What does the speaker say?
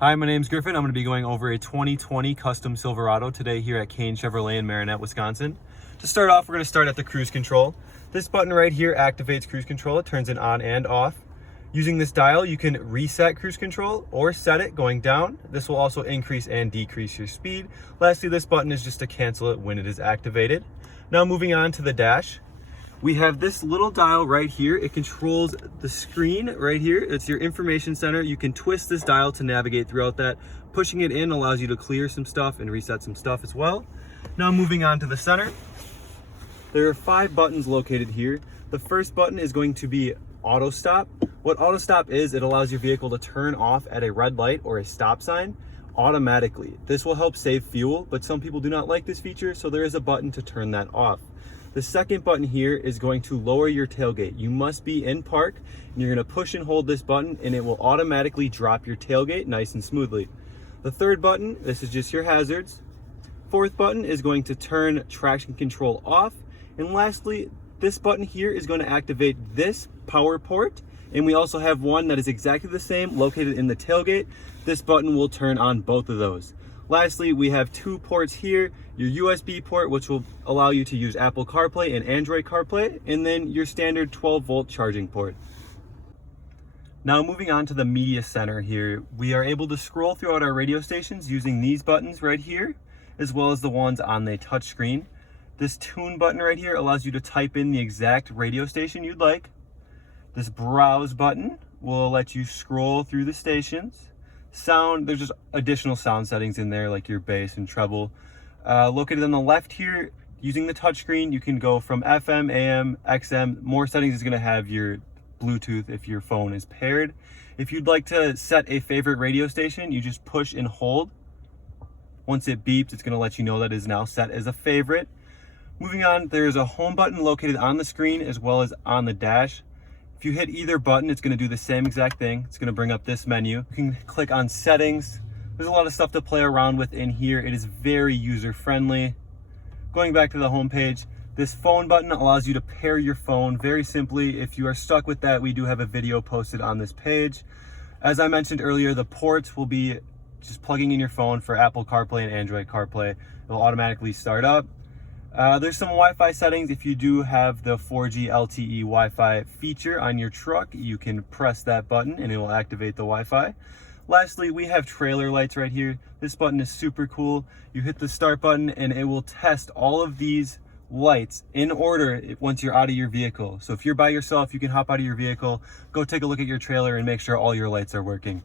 Hi, my name's Griffin. I'm going to be going over a 2020 Custom Silverado today here at Kane Chevrolet in Marinette, Wisconsin. To start off, we're going to start at the cruise control. This button right here activates cruise control. It turns it on and off. Using this dial, you can reset cruise control or set it going down. This will also increase and decrease your speed. Lastly, this button is just to cancel it when it is activated. Now moving on to the dash. We have this little dial right here. It controls the screen right here. It's your information center. You can twist this dial to navigate throughout that. Pushing it in allows you to clear some stuff and reset some stuff as well. Now moving on to the center. There are 5 buttons located here. The first button is going to be auto stop. What auto stop is, it allows your vehicle to turn off at a red light or a stop sign automatically. This will help save fuel, but some people do not like this feature, so there is a button to turn that off. The second button here is going to lower your tailgate. You must be in park, and you're going to push and hold this button, and it will automatically drop your tailgate nice and smoothly. The third button, this is just your hazards. Fourth button is going to turn traction control off. And lastly, this button here is going to activate this power port. And we also have one that is exactly the same located in the tailgate. This button will turn on both of those. Lastly, we have 2 ports here, your USB port, which will allow you to use Apple CarPlay and Android CarPlay, and then your standard 12-volt charging port. Now moving on to the media center here, we are able to scroll throughout our radio stations using these buttons right here, as well as the ones on the touch screen. This tune button right here allows you to type in the exact radio station you'd like. This browse button will let you scroll through the stations. Sound, there's just additional sound settings in there like your bass and treble. Located on the left here, using the touchscreen, you can go from FM, AM, XM. More settings is going to have your Bluetooth if your phone is paired. If you'd like to set a favorite radio station, you just push and hold. Once it beeps, it's going to let you know that it is now set as a favorite. Moving on, there's a home button located on the screen as well as on the dash. If you hit either button, it's going to do the same exact thing. It's going to bring up this menu. You can click on settings. There's a lot of stuff to play around with in here. It is very user-friendly. Going back to the home page, this phone button allows you to pair your phone very simply. If you are stuck with that, we do have a video posted on this page. As I mentioned earlier, the ports will be just plugging in your phone for Apple CarPlay and Android CarPlay. It will automatically start up. There's some Wi-Fi settings. If you do have the 4G LTE Wi-Fi feature on your truck, you can press that button and it will activate the Wi-Fi. Lastly, we have trailer lights right here. This button is super cool. You hit the start button and it will test all of these lights in order once you're out of your vehicle. So if you're by yourself, you can hop out of your vehicle, go take a look at your trailer and make sure all your lights are working.